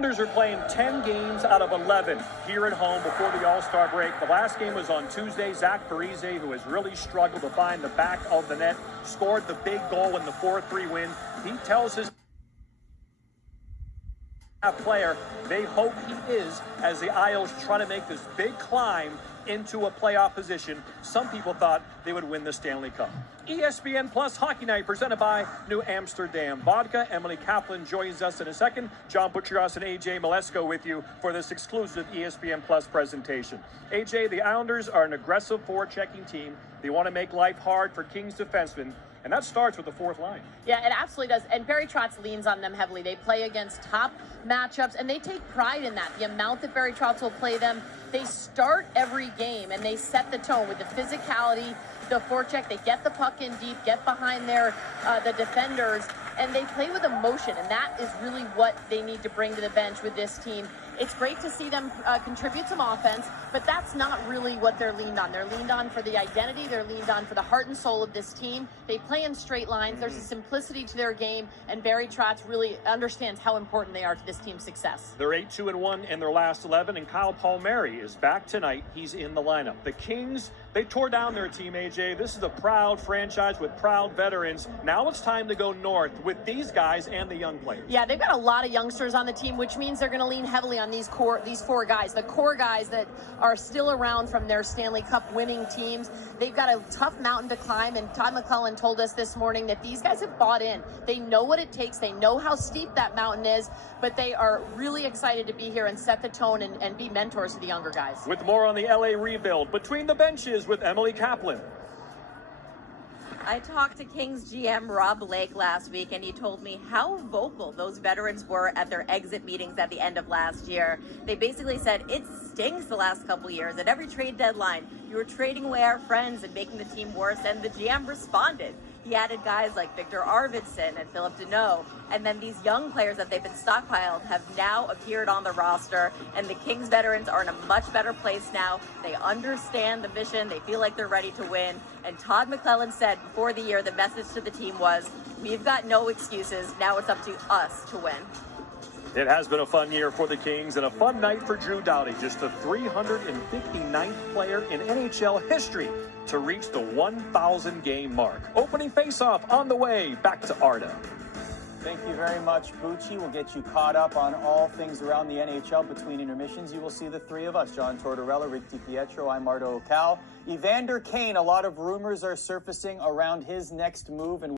Islanders are playing 10 games out of 11 here at home before the All-Star break. The last game was on Tuesday. Zach Parise, who has really struggled to find the back of the net, scored the big goal in the 4-3 win. He tells his player they hope he is as the Isles try to make this big climb into a playoff position. Some people thought they would win the Stanley Cup. ESPN Plus Hockey Night presented by New Amsterdam Vodka. Emily Kaplan joins us in a second. John Butcheros and AJ Malesko with you for this exclusive ESPN Plus presentation. AJ, the Islanders are an aggressive forward-checking team. They want to make life hard for Kings defensemen, and that starts with the fourth line. Yeah, it absolutely does. And Barry Trotz leans on them heavily. They play against top matchups, and they take pride in that. The amount that Barry Trotz will play them, they start every game, and they set the tone with the physicality, the forecheck. They get the puck in deep, get behind the defenders, and they play with emotion, and that is really what they need to bring to the bench with this team. It's great to see them contribute some offense, but that's not really what they're leaned on. They're leaned on for the identity. They're leaned on for the heart and soul of this team. They play in straight lines. There's a simplicity to their game, and Barry Trotz really understands how important they are to this team's success. They're 8-2-1 in their last 11, and Kyle Palmieri is back tonight. He's in the lineup. The Kings, they tore down their team, AJ. This is a proud franchise with proud veterans. Now it's time to go north with these guys and the young players. Yeah, they've got a lot of youngsters on the team, which means they're going to lean heavily on these four guys, the core guys that are still around from their Stanley Cup winning teams. They've got a tough mountain to climb, and Todd McClellan told us this morning that these guys have bought in. They know what it takes. They know how steep that mountain is, but they are really excited to be here and set the tone and be mentors to the younger guys. With more on the LA rebuild, Between the Benches with Emily Kaplan. I talked to Kings GM Rob Lake last week, and he told me how vocal those veterans were at their exit meetings at the end of last year. They basically said it stinks the last couple years. At every trade deadline, you were trading away our friends and making the team worse, and the GM responded. He added guys like Victor Arvidsson and Philip Deneau, and then these young players that they've been stockpiled have now appeared on the roster, and the Kings veterans are in a much better place now. They understand the mission. They feel like they're ready to win. And Todd McClellan said before the year, the message to the team was, we've got no excuses. Now it's up to us to win. It has been a fun year for the Kings and a fun night for Drew Doughty, just the 359th player in NHL history to reach the 1,000 game mark. Opening faceoff on the way. Back to Arda. Thank you very much, Bucci. We'll get you caught up on all things around the NHL between intermissions. You will see the three of us, John Tortorella, Rick DiPietro, I'm Arda Ocal. Evander Kane, a lot of rumors are surfacing around his next move, and